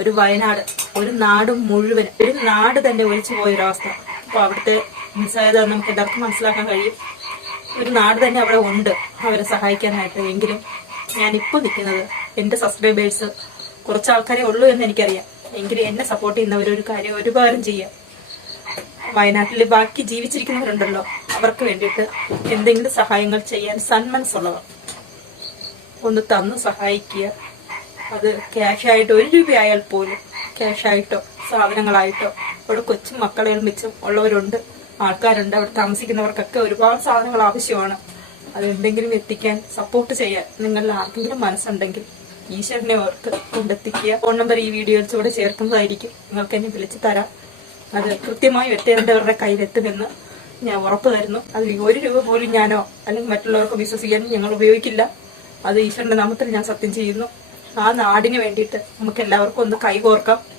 ഒരു വയനാട്, ഒരു നാട് മുഴുവൻ, ഒരു നാട് തന്നെ ഒലിച്ചു പോയൊരവസ്ഥ. അപ്പൊ അവിടുത്തെ നിസ്സഹായത നമുക്ക് എല്ലാവർക്കും മനസ്സിലാക്കാൻ കഴിയും. ഒരു നാട് തന്നെ അവിടെ ഉണ്ട് അവരെ സഹായിക്കാനായിട്ട്. എങ്കിലും ഞാനിപ്പോൾ നിൽക്കുന്നത്, എന്റെ സബ്സ്ക്രൈബേഴ്സ് കുറച്ച് ആൾക്കാരെ ഉള്ളൂ എന്ന് എനിക്കറിയാം. എങ്കിലും എന്നെ സപ്പോർട്ട് ചെയ്യുന്നവരൊരു കാര്യം, ഒരു ഉപകാരം ചെയ്യാം. വയനാട്ടിൽ ബാക്കി ജീവിച്ചിരിക്കുന്നവരുണ്ടല്ലോ, അവർക്ക് വേണ്ടിയിട്ട് എന്തെങ്കിലും സഹായങ്ങൾ ചെയ്യാൻ സന്മനസ്സുള്ളവർ ഒന്ന് തന്ന് സഹായിക്കുക. അത് ക്യാഷായിട്ട് 1 രൂപയായാൽ പോലും, ക്യാഷായിട്ടോ സാധനങ്ങളായിട്ടോ. അവിടെ കൊച്ചു മക്കളെ മിച്ചം ഉള്ളവരുണ്ട്, ആൾക്കാരുണ്ട്. അവിടെ താമസിക്കുന്നവർക്കൊക്കെ ഒരുപാട് സാധനങ്ങൾ ആവശ്യമാണ്. അതെന്തെങ്കിലും എത്തിക്കാൻ, സപ്പോർട്ട് ചെയ്യാൻ നിങ്ങളിൽ ആർക്കെങ്കിലും മനസ്സുണ്ടെങ്കിൽ ഈശ്വരനെ ഓർക്ക് കൊണ്ടെത്തിക്കുക. ഫോൺ നമ്പർ ഈ വീഡിയോയിൽ ചൂടെ ചേർക്കുന്നതായിരിക്കും. നിങ്ങൾക്ക് എന്നെ വിളിച്ചു തരാം. അത് കൃത്യമായി എത്തേണ്ടവരുടെ കയ്യിലെത്തുമെന്ന് ഞാൻ ഉറപ്പ് തരുന്നു. അതിൽ 1 രൂപ പോലും ഞാനോ അല്ലെങ്കിൽ മറ്റുള്ളവർക്ക് വിശ്വസിക്കാനും ഞങ്ങൾ ഉപയോഗിക്കില്ല. അത് ഈശ്വരന്റെ നാമത്തിൽ ഞാൻ സത്യം ചെയ്യുന്നു. ആ നാടിന് വേണ്ടിയിട്ട് നമുക്ക് എല്ലാവർക്കും ഒന്ന് കൈകോർക്കാം.